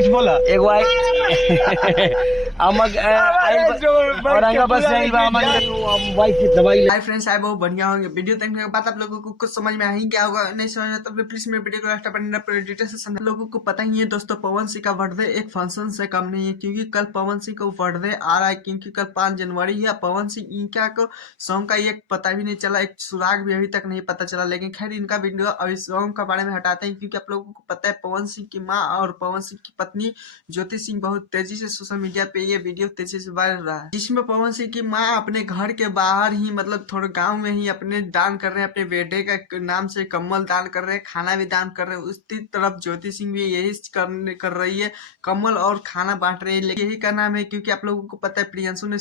कुछ बोला एक हाय फ्रेंड्स, आए बहुत बढ़िया होंगे। वीडियो देखने के बाद आप लोगों को कुछ समझ में आ ही क्या होगा, नहीं समझ में तो प्लीज मेरे वीडियो को लास्ट पर डिटेल से समझ। लोगों को पता ही है दोस्तों, पवन सिंह का बर्थडे एक फंक्शन से कम नहीं है, क्योंकि कल पवन सिंह का बर्थडे आ रहा है। क्योंकि कल 5 जनवरी है। पवन सिंह इनका को सॉन्ग का एक पता भी नहीं चला, एक सुराग भी अभी तक नहीं पता चला। लेकिन खैर इनका वीडियो अभी सॉन्ग के बारे में हटाते हैं, क्योंकि आप लोगों को पता है पवन सिंह की माँ और पवन सिंह की पत्नी ज्योति सिंह बहुत तेजी से सोशल मीडिया पे ये वीडियो तेजी से वायरल रहा है, जिसमें पवन सिंह की माँ अपने घर के बाहर ही, मतलब थोड़े गांव में ही अपने दान कर रहे हैं, अपने बेटे का नाम से कम्बल दान कर रहे हैं, खाना भी दान कर रहे हैं। उसकी तरफ ज्योति सिंह भी यही कर रही है, कम्बल और खाना बांट रही है। लेकिन यही का नाम है, क्योंकि आप लोगों को पता है प्रियंशु ने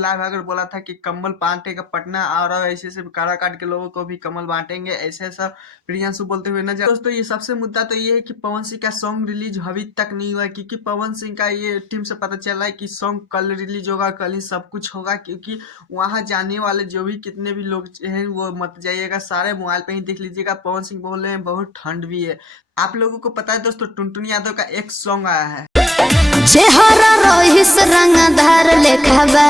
लाइव आकर बोला था कि कम्बल बांटेगा पटना, और ऐसे ऐसे कारा काट के लोगों को भी कम्बल बांटेंगे, ऐसे ऐसा प्रियंशु बोलते हुए नजर। दोस्तों ये सबसे मुद्दा तो ये है कि पवन सिंह का सॉन्ग रिलीज अभी तक नहीं हुआ है, क्योंकि पवन सिंह का ये टीम से पता चला है कि सॉन्ग कल रिलीज होगा, कल ही सब कुछ होगा। क्योंकि वहां जाने वाले जो भी कितने भी लोग हैं वो मत जाइएगा, सारे मोबाइल पे ही देख लीजिएगा। पवन सिंह बोल रहे हैं बहुत ठंड भी है। आप लोगों को पता है दोस्तों, टुनटुन यादव का एक सॉन्ग आया है, चेहरा रोहिस रंगधार लेखाबा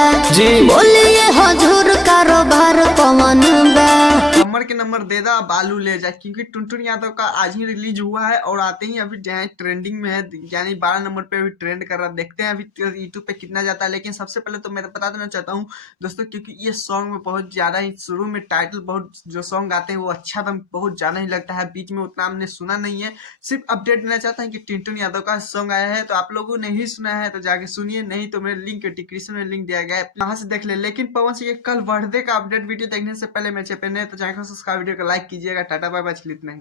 बोलिए हजूर कारोबार पवन बा। कमर के नंबर दे दा बालू ले जा, क्योंकि टुनटुन यादव का आज ही रिलीज हुआ है और आते ही अभी ट्रेंडिंग में है, यानी 12 नंबर पे अभी ट्रेंड कर रहा है। देखते हैं अभी यूट्यूब पे कितना जाता है। लेकिन सबसे पहले तो मैं बता देना चाहता हूँ दोस्तों, क्योंकि ये सॉन्ग में बहुत ज्यादा ही शुरू में टाइटल बहुत जो सॉन्ग आते हैं वो अच्छा बहुत ज्यादा ही लगता है, बीच में उतना हमने सुना नहीं है। सिर्फ अपडेट देना चाहता हूँ कि टुनटुन यादव का सॉन्ग आया है, तो आप लोगों ने ही सुना है तो जाके सुनिए, नहीं तो मेरे लिंक डिस्क्रिप्शन में लिंक दिया गया है, वहां से देख ले। लेकिन पवन सिंह के कल बर्थडे का अपडेट वीडियो देखने से पहले मेरे चैनल तो जाकर सब्सक्राइब, वीडियो को लाइक कीजिएगा। टाटा बाय बाय, इतना ही।